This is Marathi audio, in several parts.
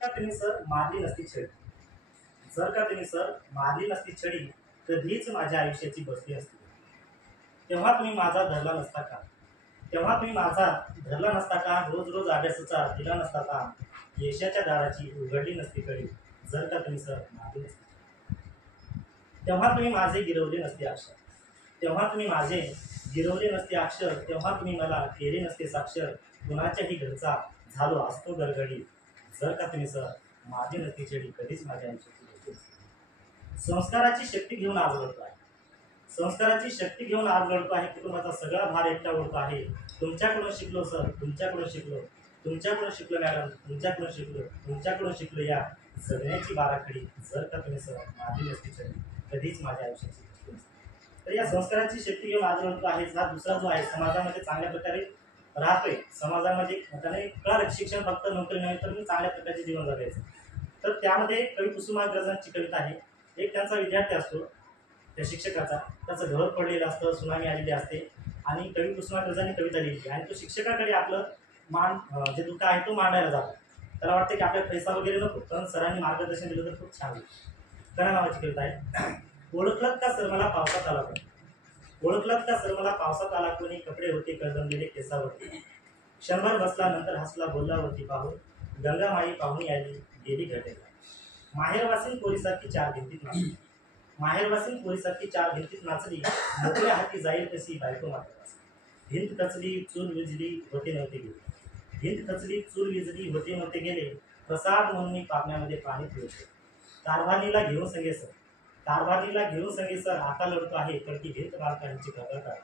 का तुम्ही सर मारली नसती छडी, जर का तुम्ही सर मारली नसती छडी, कधीच माझ्या आयुष्याची बसली असती. तेव्हा तुम्ही माझा धरला नसता का, तेव्हा तुम्ही माझा धरला नसता का, रोज रोज अभ्यासाचा दिला नसता का, यशाच्या दाराची उघडली नसती कडी, जर का तुम्ही सर मारली नसती. तेव्हा तुम्ही माझे गिरवले नसते अक्षर, तेव्हा तुम्ही माझे गिरवले नसते अक्षर, तेव्हा तुम्ही मला केले नसते साक्षर, कुणाच्याही घरचा झालो असतो गडगडी, जर का तुम्ही सर माझी नसती छडी, कधीच माझ्या आयुष्याची गोष्ट नसती. संस्काराची शक्ती घेऊन आज लढतो आहे, संस्काराची शक्ती घेऊन आज लढतो आहे, कुटुंबाचा सगळा भार एकटा ओढतो आहे. तुमच्याकडून शिकलो सर, तुमच्याकडून शिकलो, तुमच्याकडून शिकलो मॅडम, तुमच्याकडून शिकलो, तुमच्याकडून शिकलो या जगण्याची बाराखडी, जर का तुम्ही सर माझी नसती छडी, कधीच माझ्या आयुष्याची गोष्ट नसती. तर या संस्काराची शक्ती घेऊन आज लढतो आहे. हा दुसरा जो आहे, समाजामध्ये चांगल्या प्रकारे राहतोय, समाजामध्ये त्याने कळालं शिक्षण फक्त नोकरी नव्हे तर मी चांगल्या प्रकारचे जीवन जगायचं. तर त्यामध्ये कवी कुसुमाग्रजांची कविता आहे. एक त्यांचा विद्यार्थी असतो, त्या शिक्षकाचा, त्याचं घर पडलेलं असतं, सुनामी आलेली असते आणि कवी कुसुमाग्रजांनी कविता लिहिली आणि तो शिक्षकाकडे आपलं जे दुःख आहे तो मांडायला जातो. त्याला वाटतं की आपल्याला पैसा वगैरे नको, पण सरांनी मार्गदर्शन दिलं तर खूप छान होईल. कणा नावाची कविता आहे. ओळखलात का सर मला पावसात आला कोणी, ओळखलात का सर मला पावसात आला कोणी, कपडे होते कळदमलेले केसावरती, क्षणभर बसला नंतर हसला बोलल्यावरती पाहून, गंगामाई पाहुणी आली गेली घटेला, माहेरवासीन पोरीसारखी चार भिंतीत नाचली, माहेरवासीन पोरीसारखी चार भिंतीत नाचली, मोकळ्या हाती जाईल कशी बायको मात्र, भिंत कचली चूल विजली होते नव्हते गेले, भिंत कचली चूल विजली होते नव्हते गेले, प्रसाद म्हणून मी पापण्यामध्ये पाणी पिवते, कारभानीला घेऊन संगे सर, कारभानीला घेऊन संगे सर, आता लढतो आहे पण ती भिंत मालकांची खबर काय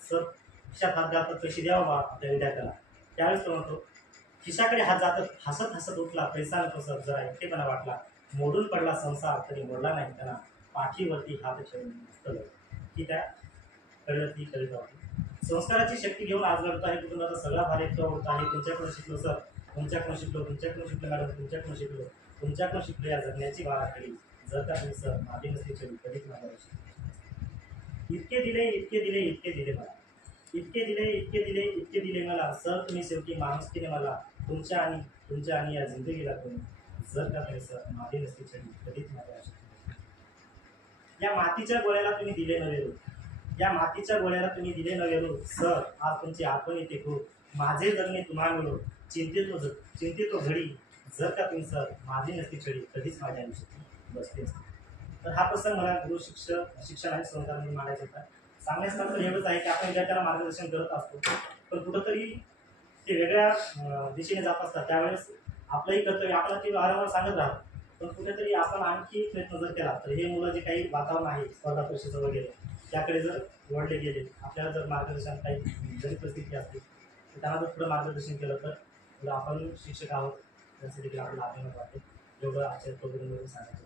सर. खिशात हात घालतात कशी द्यावा बा आपल्या विद्यार्थ्याला, त्यावेळेस तो म्हणतो खिशाकडे हात जातात, हसत हसत उठला, पैसा नको सर, जरा एकटेपणा वाटला, मोडून पडला संसार तरी मोडला नाही त्यांना, पाठीवरती हात ठेवून की त्या कळवती करीत होती. संस्काराची शक्ती घेऊन आज लढतो आहे, कुटुंबाचा सगळा भार एकटा ओढतो आहे. तुमच्याकडून शिकलो सर, तुमच्याकडून शिकलो, तुमच्याकडून शिकलो मॅडम, तुमच्याकडून शिकलो, तुमच्याकडून शिकलो या जगण्याची बाराखडी, जर का तुम्ही सर माझी नसली छडी, कधीच माझ्या इतके दिले इतके दिले इतके दिले मला, इतके दिले इतके दिले इतके दिले मला, सर तुम्ही शेवटी माणुसकीने मला, तुमच्या आणि या जिंदगीला तुम्ही, जर का तुम्ही सर माझी नसली छडी, कधीच माझ्या या मातीच्या गोळ्याला तुम्ही दिले नव्हे रूप, या मातीच्या गोळ्याला तुम्ही दिले नव्हे रूप, सर आज तुमची आठवण येते खूप, माझे जगणे तुम्हा मिळो, चिंतेतो घडी, जर का तुम्ही सर माझी नसती छडी, कधीच माझ्या आयुष्यात बसली असते. तर हा प्रसंग मला गुरु शिक्षण आणि संस्कारांमध्ये मांडायचा होता. सांगण्यासारखं एवढंच आहे की आपण विद्यार्थ्याला मार्गदर्शन करत असतो, पण कुठंतरी ते वेगळ्या दिशेने जात असतात, त्यावेळेस आपलंही कर्तव्य आपल्याला ते वारंवार सांगत राहतं, पण कुठेतरी आपण आणखी प्रयत्न जर केला तर हे मुलं जे काही वातावरण आहे स्पर्धा परीक्षेचं वगैरे त्याकडे जर वळले गेले, आपल्याला जर मार्गदर्शन काही जरी परिस्थिती असते तर त्यांना जर पुढं मार्गदर्शन केलं तर आपण शिक्षक आहोत त्यासाठी आपल्याला अभिमान वाटते. एवढं आजच्या प्रोग्रामवरून सांगायचं.